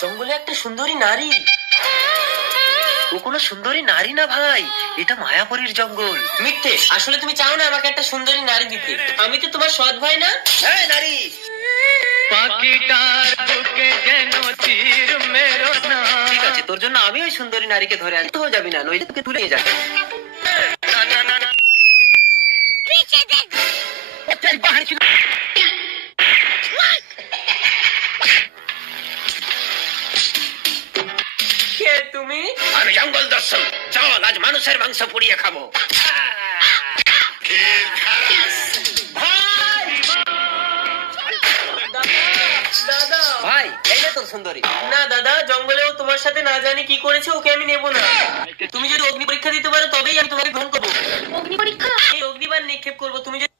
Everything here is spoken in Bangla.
জঙ্গলে একটা সুন্দরী নারী। ও কোনো সুন্দরী নারী না ভাই, এটা মায়াপুরীর জঙ্গল। মিথ্যে, আসলে তুমি চাও না আমাকে একটা সুন্দরী নারী দিতে। আমি তো তোমার সৎ ভাই না। হ্যাঁ নারী, পাখিটার বুকে যেন তীর মেরো না। ঠিক আছে, তোর জন্য আমি ওই সুন্দরী নারীকে ধরে আনতে হয়ে যাবি না, নইলে তোকে তুলে নিয়ে যাবে। না না না না, पीछे देख। চল বাহার চল। কে তুমি? আমি জঙ্গল দর্শক। চল আজ মানুষের মাংস পুড়িয়ে খাবো। দাদা ভাই, এই যে তোর সুন্দরী। না দাদা, জঙ্গলেও তোমার সাথে না জানি কি করেছে, ওকে আমি নেবো না। তুমি যদি অগ্নি পরীক্ষা দিতে পারো তবেই আমি তোমাকে গ্রহণ করবো। অগ্নি পরীক্ষা? এই অগ্নিবার নিক্ষেপ করবো, তুমি যদি